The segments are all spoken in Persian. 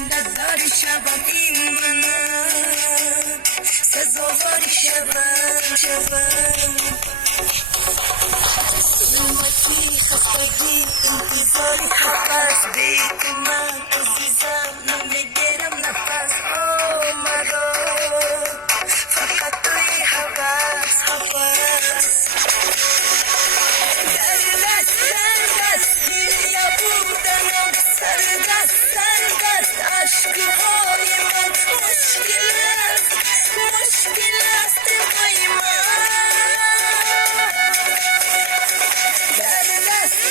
نداری شبم این منم سزاواری شبم ظلمتی خستگی انتظاری حفظ بی من عزیزم نمیگیرم نفس مرا فقط توی حفظ سردست یا بودنم سردست عشقهای من مشکل است پای من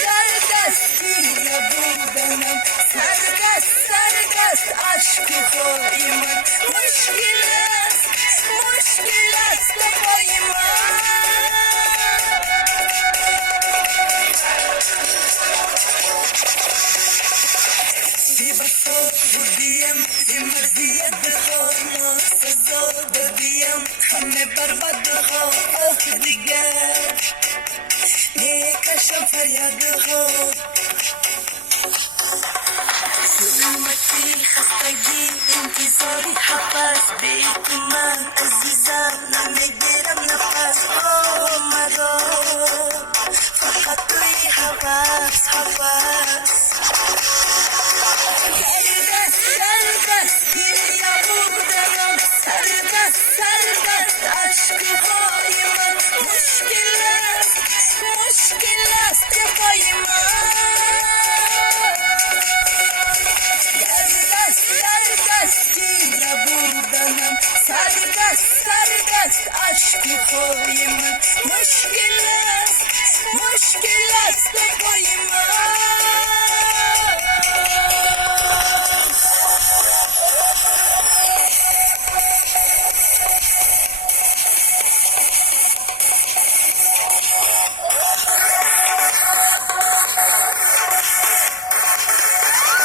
سردست یا بودنم سردست عشقهای من مشکل است پای من بودیم این مزیت بخواه سزا دادیم همه برباد خواه دیگر میکشم فریاد خواه ظلمتی خستگی انتظاری حفظ بیت من عزیزم نمیگیرم نفس مرا فقط توی حفظ